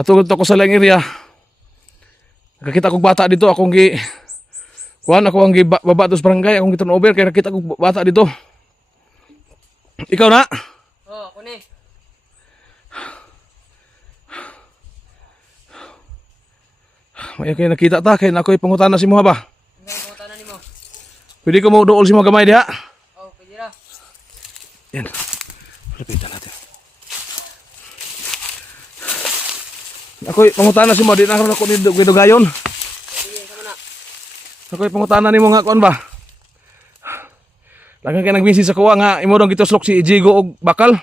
Atulad ako sa lang area. Nakakita kong bata dito, akong ako ang baba dos barangay, akong turnover kaya nakita kong bata dito. Ikaw na? Oo, ako ni. May kayo nakita ta, kaya ako'y pangutana si Muha ba? Ang pangutanan nimo. Pwede ko mo dool si mga gamay diha? Oo, pwede ra. Yan. Lapitan natin. Ako'y pangutana si Muha, di na ako ni Dugayon. Sige, sama na. Ako'y pangutana ni mo nga kuan ba? Lagang kay nagbisi sa kuwa nga imo dong gituslok si Jigo og bakal.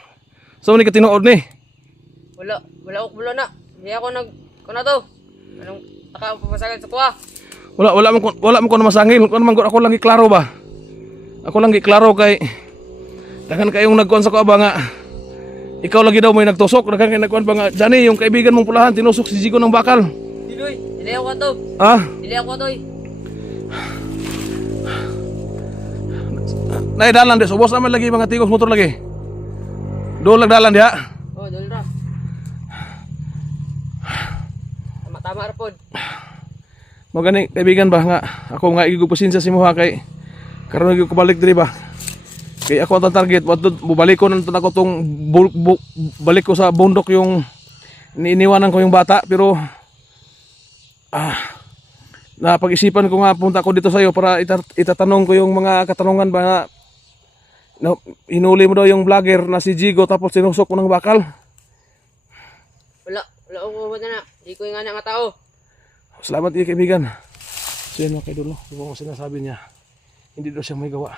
So ni ka tinuod ni. Wala ako na. Hindi ako kuna to. Anong papasagan sa kuha? Wala mo ko na masangil. Kuno man ako lang giklaro ba? Ako lang giklaro kay dagan kayong nagkuan sa kuwa ba nga ikaw lagi daw may nagtusok, dagan kay nagkuan ba nga Johnny, yung kaibigan mong pulahan tinusok si Jigo ng bakal. Diloy, dili ako to. Ah? Dili ako to. Nay dalan di subos naman lagi mga tigos motor lagi. Doon lang dalan diha. Oh, dol ra. Tama ra pod. Mo gani kaibigan ba nga ako nga igug pasensya si Muha kay karon ko balik diri ba. Kay ako ang target balik ko nang ako tong balik ko sa bundok yung iniiwanan ko yung bata pero napag-isipan ko nga punta ko dito sa iyo para itatanong ko yung mga katanungan ba na hinuli mo daw yung vlogger na si Jigo tapos sinusok mo ng bakal. Wala ako na. Di ko nga nga tao. Salamat iyo kaibigan. So yun mga kaidulo, yung mga sinasabi niya, hindi daw siya may gawa.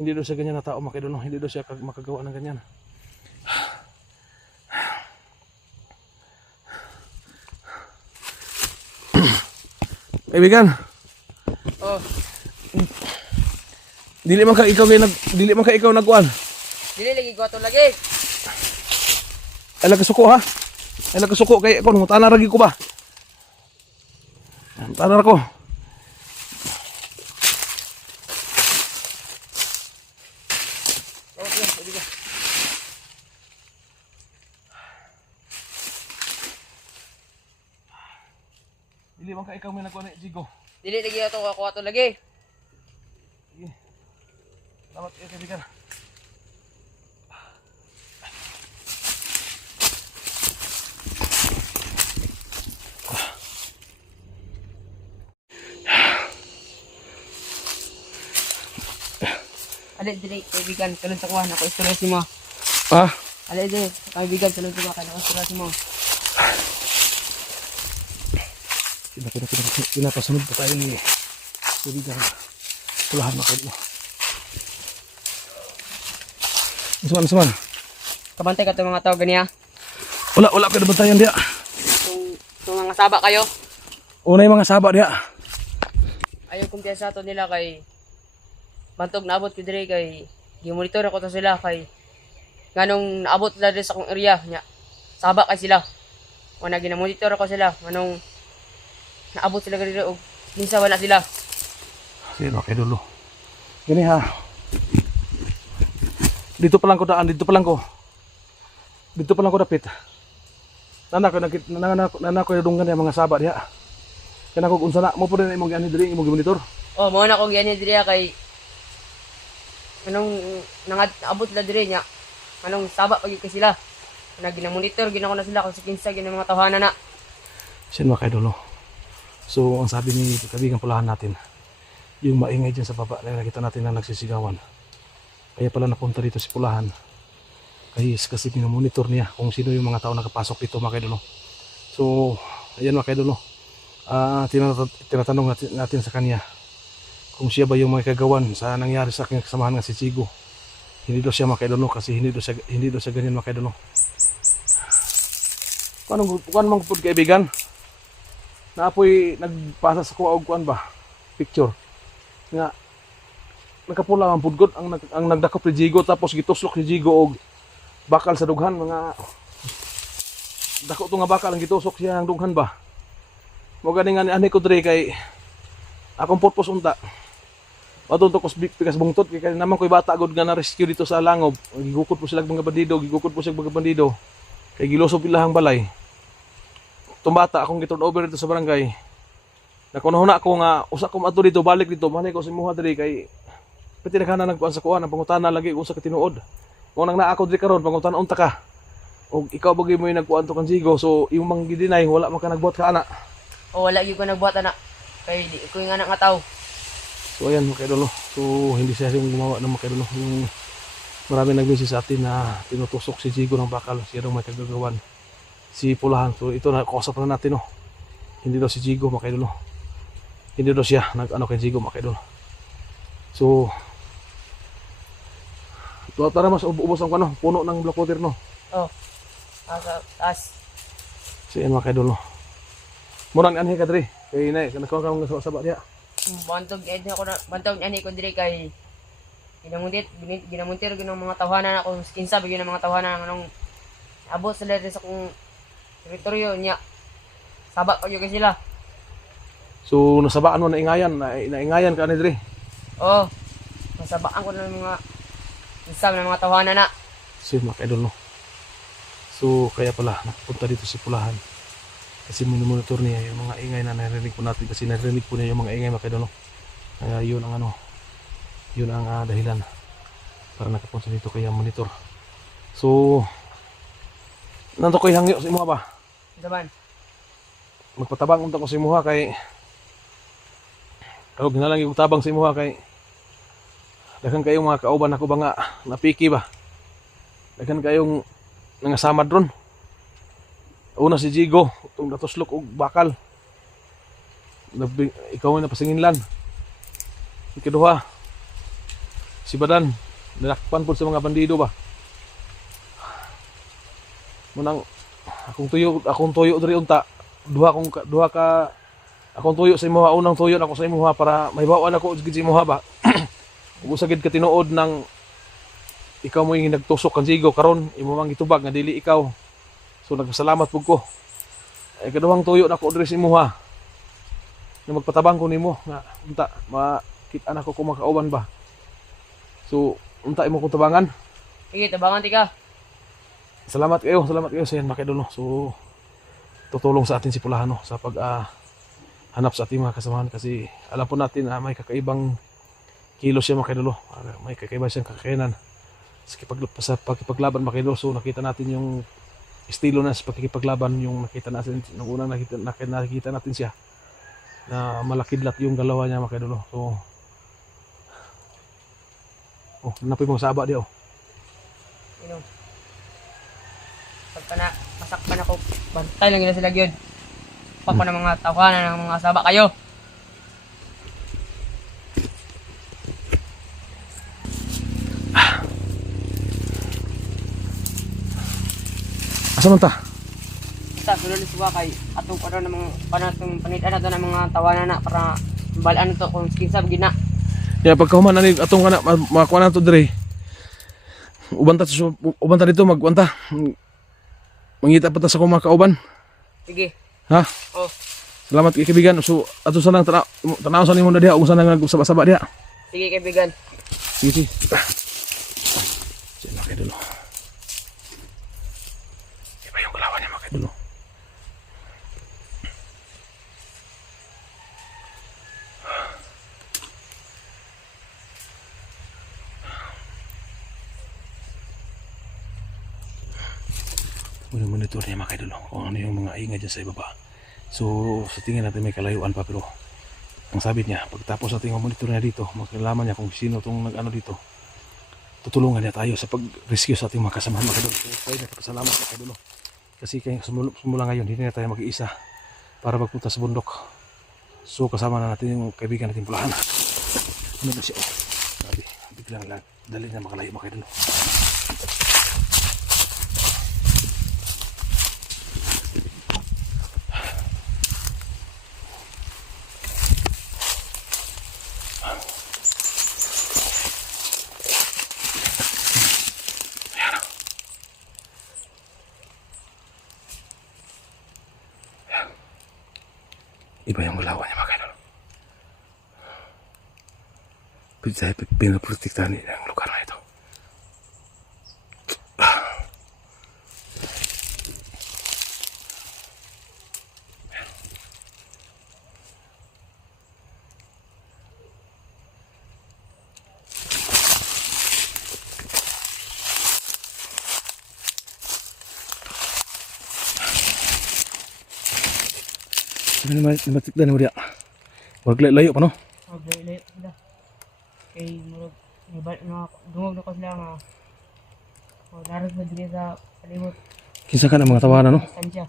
Hindi daw siya ganyan na tao mga kaidulo, hindi daw siya makagawa ng ganyan. Kaibigan. Oh, Dili man ka ikaw nagkuan. dili lagi ko ato lagi. Ay nagsuko ha. Ay nagsuko kay ako ngutana ra gyud ko ba. Ngutana ra ko. Okay, pwede ka. Dili man ka ikaw may nagkuan ni Jigo. Dili lagi ako ato lagi. Sige. Salamat iyo kaibigan. Ali dili kaibigan kalon sa kuha na ko istorya si mo. Ah, Ali dili kaibigan kalon sa kuha na ko istorya si mo. pinapasunod pa tayo ni kaibigan. Pulahan na kayo. Suman. Kabantay ka to mga tao ganiya. Wala ka nabantayan dia. Kung mga saba kayo, Unay mga saba dia. ayaw kumpiyansa to nila kay bantog naabot ko dire kay gimonitor ako to sila kay nganong naabot sila dire sa akong area nya. Saba kay sila. Wala ginamonitor ako sila nganong naabot sila dire og minsan wala sila. Sino kay dulo. Gini ha. Dito pa lang ko daan, dito pa lang ko dapit. Nana ko dunggan yung mga saba diha. Kana ko unsa na mo pud na imong ani diri imong monitor. Oh, mo na ko giani dire kay anong abot sila dire nya. Anong saba pagi kay sila. Na ginamonitor ginako na sila kung sa kinsa gina mga tawhana na. Sino kay dulo. So ang sabi ni kaibigan pulahan natin, yung maingay dyan sa baba na nakita natin na nagsisigawan. Kaya pala napunta dito si pulahan. Kasi pinomonitor niya kung sino yung mga tao nakapasok dito mga kaidulo. So, ayan mga kaidulo. Tinatanong natin sa kanya kung siya ba yung mga kagawan sa nangyari sa aking kasamahan nga si Jigo. Hindi daw siya mga kaidulo kasi hindi daw siya ganyan mga kaidulo. Kuan mang pud kaibigan? Naapoy nagpasa sa kuha og kuan ba? Picture. Nga nakapula ang pudgod ang nagdakop ni Jigo tapos gituslok ni Jigo og bakal sa dughan mga dako to nga bakal ang gitusok siya ang dughan ba. Mo gani nga ani ko dre kay akong purpose unta. Adto to ko pikas bungtot kay naman koy bata gud nga na rescue dito sa Langob. Gigukod po sila mga bandido, Kay gilusob ilahang balay. tumbata akong giturn over dito sa barangay. Nakunahuna ako nga usa ko adto dito, balik ko sa imuha diri kay pati naghanan nagkuan sa kuan, ang pangutana lagi unsa ka tinuod. Mo nang naa ako diri karon pangutan unta ka. Og ikaw bagay mo yung nagkuan to kan Zigo, so yung mang gidinay wala man ka nagbuhat ka ana. O wala gyud ko nagbuhat ana. Kay di ko yung anak nga tao. So ayan mga kaidolo. So hindi siya yung gumawa ng mga kaidolo. Yung marami nag-message sa atin na tinutusok si Zigo ng bakal, siya daw may kagagawan. Si Pulahan. So ito na kausap na natin, no. Hindi daw si Zigo mga kaidolo. Hindi daw siya nag-ano kay Zigo mga kaidolo. So tara mas ubos ang ano, puno ng black water, no. Oh. As. So yan mga kaidolo. Murang anhi ka diri. Kay nay kanako ka mga sabak diha. Bantog ani ko diri kay ginamuntir gyud ng mga tawhanan ako skinsa bigyan ng mga tawhanan anong abot sila sa kung teritoryo niya. Sabak ko gyud sila. So nasabaan mo na ingayan ka ani diri. Oh. Nasabaan ko ng mga skinsa ng mga tawhanan na. So mga kaidolo. So kaya pala napunta dito si Pulahan. Kasi monitor niya yung mga ingay na narinig po natin kasi narinig po niya yung mga ingay mga kaidolo. Kaya yun ang ano, yun ang dahilan para nakapunta dito kaya monitor. So nanto ko'y hangyo sa imuha ba? Daban. Magpatabang unta ko sa imuha kay ako ginalang yung tabang sa imuha kay daghan kayong mga kauban ako ba nga napiki ba? Daghan kayong nangasamad ron. Una si Zigo, itong natuslok og bakal. Ikaw ay napasinginlan. Ikaduha, si Badan, nalakpan po sa mga bandido ba. Munang, akong tuyo diri unta. Akong tuyo sa imuha, unang tuyo ako sa imuha para mahibawan ako sa imuha ba. Ug usagid ka tinuod ng ikaw mo yung nagtusok kan Zigo karon imo mang gitubag nga dili ikaw. So nagpasalamat pug ko. Ay kaduhang tuyo nako diri sa imuha. Na magpatabang ko nimo nga unta makita na ko kung makauban ba. So unta imo kong tabangan. Sige, tabangan ti ka. Salamat kayo sa yan mga kaidolo. So tutulong sa atin si Pulahano sa pag hanap sa ating mga kasamahan kasi alam po natin na may kakaibang kilos siya mga kaidolo. May kakaiba siyang kakayanan. Sa pagkipaglaban mga kaidolo, so nakita natin yung estilo na sa pagkikipaglaban, yung nakita natin nung unang nakita natin siya na malakidlat yung galawa niya mga kaidolo. So napay mong saba di Inom. Pagka na masakpan ako, bantay lang yun sila gyud. Pako ng mga tawanan ng mga saba kayo. asa man ta? Basta sulod suwa kay atong karon ng mga panatong panitan nato ng mga tawanan na para balaan to kung skinsa gyud na. Ya pagkahuman ani atong kana makakuha na to dire. Uban ta dito magkuanta. Mangita pa ta sa mga kauban. Sige. Ha? Oh. Salamat kay kaibigan. So ato sa lang tanaw sa nimo na diha ug sa nang nagsaba-saba diha. Sige kaibigan. Sige. Sige mga kaidolo. Iba yung kalawan niya mga kaidolo. Monitor niya mga kaidolo kung ano yung mga ingay dyan sa ibaba. So sa tingin natin may kalayuan pa pero ang sabi niya pagtapos natin monitor niya dito makilalaman niya kung sino itong nag-ano dito. Tutulungan niya tayo sa pag-rescue sa ating mga kasamahan mga kaidolo. So tayo nagpapasalamat mga kaidolo. Kasi kaya simula ngayon hindi na tayo mag-iisa para magpunta sa bundok. So kasama na natin yung kaibigan natin Pulahan. Ano na siya? Sabi, biglang lang dali na makalayo mga kaidolo. Iba yung galawan niya mga kaidolo. Pinaprotektahan niya ang lugar na ito. matikdan mo diya. Wag layo pa no. Layo sila. Kay murag dungog na ko sila nga. O naras na dili sa palimot. Kinsa ka ng mga tawanan no. Distansya.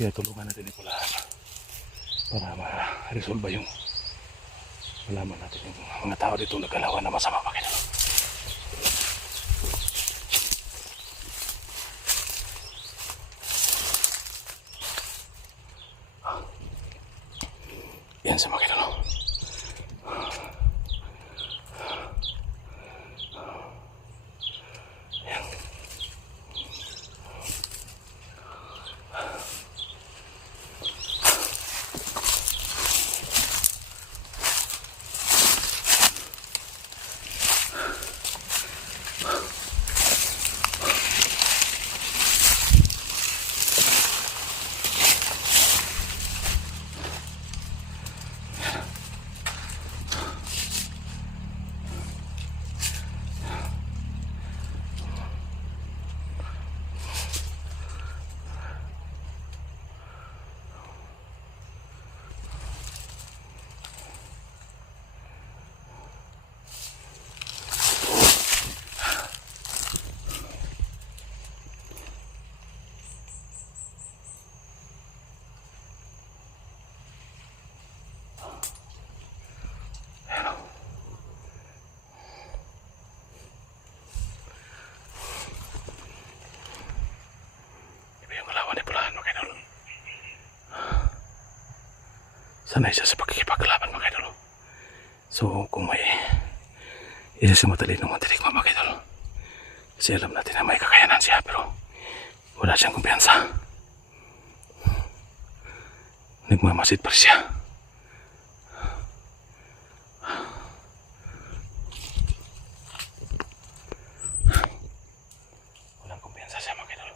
Kaya tulungan natin ni Pulahan para ma-resolve yung malaman natin yung mga tao dito nagkalawan na masama pa kayo. Yan sa mga kinalo. Sanay siya sa pagkikipaglaban mga idol. So kung may isa sa matalinong mandirigma mga idol, kasi alam natin na may kakayanan siya pero wala siyang kumpiyansa. Nagmamasid pa siya. Walang kumpiyansa siya mga idol.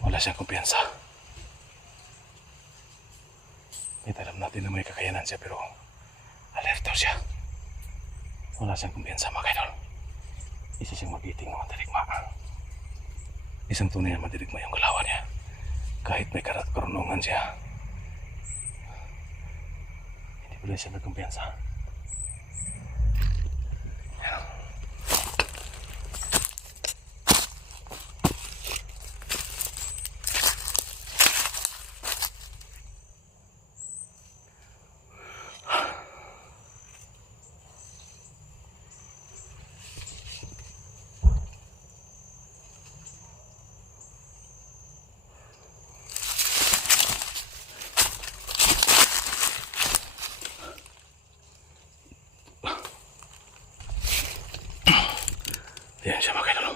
Wala siyang kumpiyansa. Kahit alam natin na may kakayanan siya pero alerto siya. Wala siyang kumpiyansa mga idol. Isa siyang magiting na mandirigma. Isang tunay na mandirigma yung galawan niya. Kahit may karunungan siya. Hindi pa rin siya nagkumpiyansa. Ayan siya mga kaidol.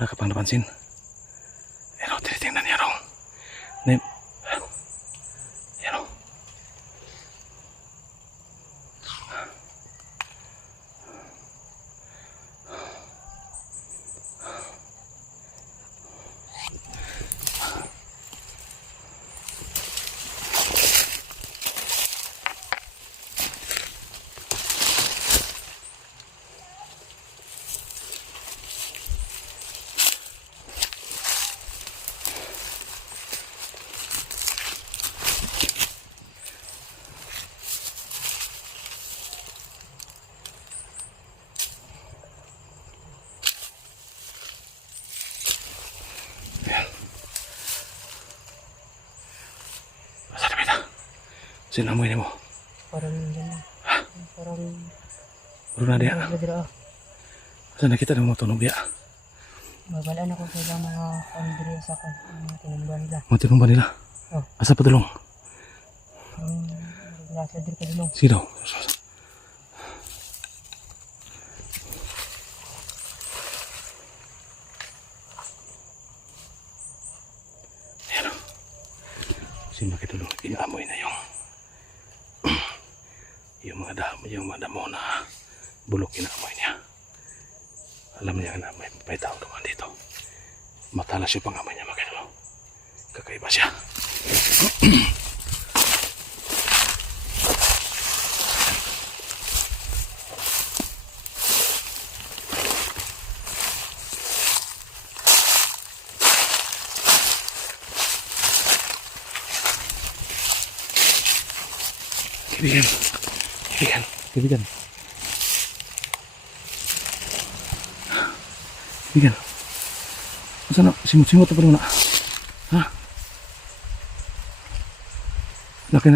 Wala ka pang napansin. Pero tinitingnan niya raw. Yan raw. Sinamoy ni mo. Parang yan. Parang... Puro na diya. Madra. Saan nakita ng mga tunog diya? Magalaan ako sa ilang mga kandiri sa akin. Mga tinumban nila. Mga tinong ba nila? Oh. Asa pa tulong? Nasa diri ka dulong. Sino? Ayan o. Sino makitulong? Inaamoy na yung mga damo na bulok inaamoy niya. Alam niya na may tao naman dito. Matalas yung pangamoy niya mga kaidol. Kakaiba siya. Kaibigan. Kaibigan. Kaibigan. Kaibigan. Masa na? Simut-simut apa na? Ha? Laki na.